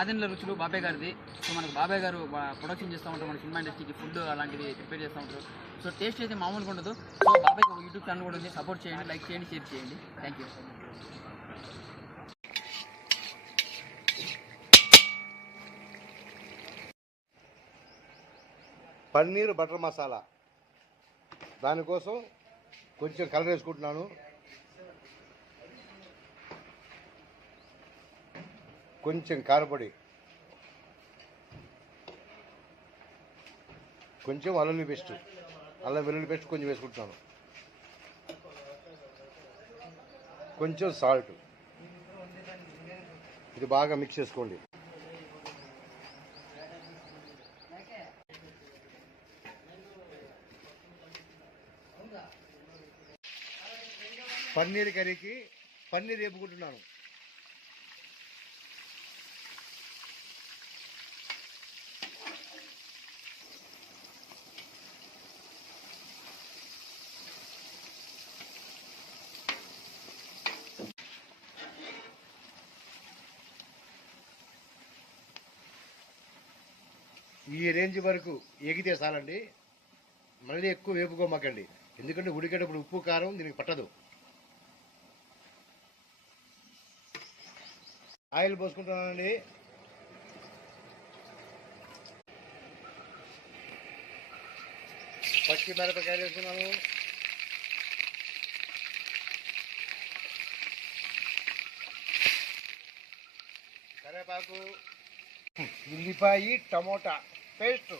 ఆదిన్ల రుచులు బాబాయ్ గారిది. సో మనకు బాబాయ్ గారు ప్రొడక్షన్ చేస్తూ ఉంటారు మన సినిమా ఇండస్ట్రీకి ఫుడ్ అలాంటివి ప్రిపేర్ చేస్తూ ఉంటారు. సో టేస్ట్ అయితే మామూలుగా ఉండదు. సో బాబాయ్కి ఒక యూట్యూబ్ ఛానల్ కూడా ఉంది. సపోర్ట్ చేయండి లైక్ చేయండి షేర్ చేయండి. Thank you paneer butter masala. దానికోసం కొంచెం కలర్ వేసుకుంటున్నాను. కొంచెం కారపొడి. కొంచెం అల్లుల్లి పేస్ట్. అల్లం వెల్లుల్లి పేస్ట్ కొంచెం వేసుకుంటున్నాను. కొంచెం సాల్ట్. ఇది బాగా మిక్స్ చేసుకోండి. పన్నీర్ కర్రీకి పన్నీర్ వేపుకుంటున్నాను. ఈ రేంజ్ వరకు ఎగితే చాలండి. మళ్ళీ ఎక్కువ వేపుకోమాకండి. ఎందుకంటే ఉడికేటప్పుడు ఉప్పు కారం దీనికి పట్టదు. ఆయిల్ పోసుకుంటున్నానండి. పచ్చి మిరపకాయలు వేసుకున్నాను కరేపాకు ఉల్లిపాయ టమోటా. పేస్టు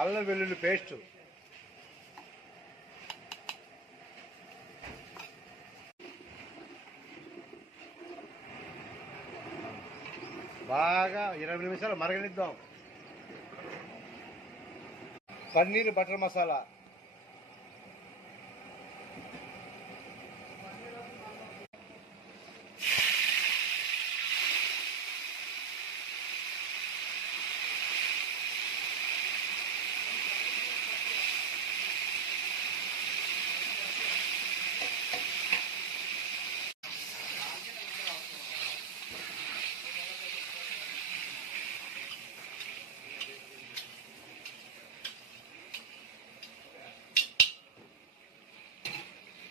అల్లం వెల్లుల్లి పేస్ట్. బాగా ఇరవై నిమిషాలు మరగనిద్దాం. పన్నీర్ బటర్ మసాలా.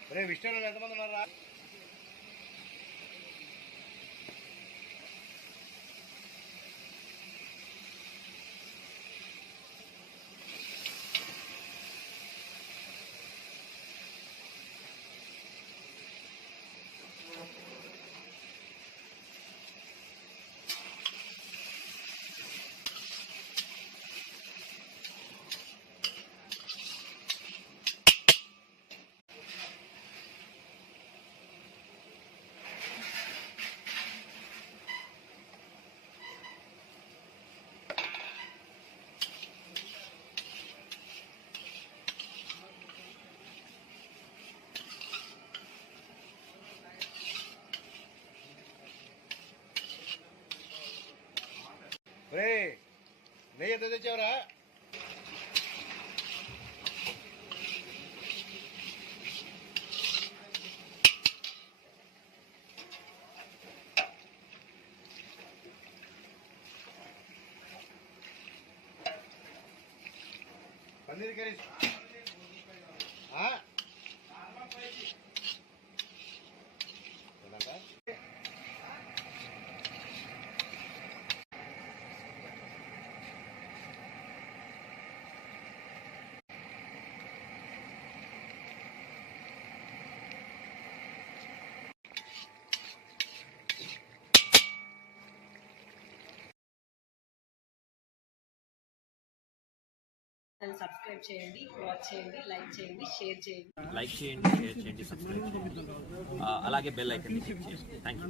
రే విష్ణులో ఎంతమంది మరి రే నెయ్యి ఎంత తెచ్చావరా? పన్నీర్ కర్రీ. సబ్స్క్రైబ్ చేయండి వాచ్ చేయండి లైక్ చేయండి షేర్ చేయండి. లైక్ చేయండి షేర్ చేయండి సబ్స్క్రైబ్ చేయండి. ఆ, అలాగే బెల్ ఐకన్ క్లిక్ చేయండి. Thank you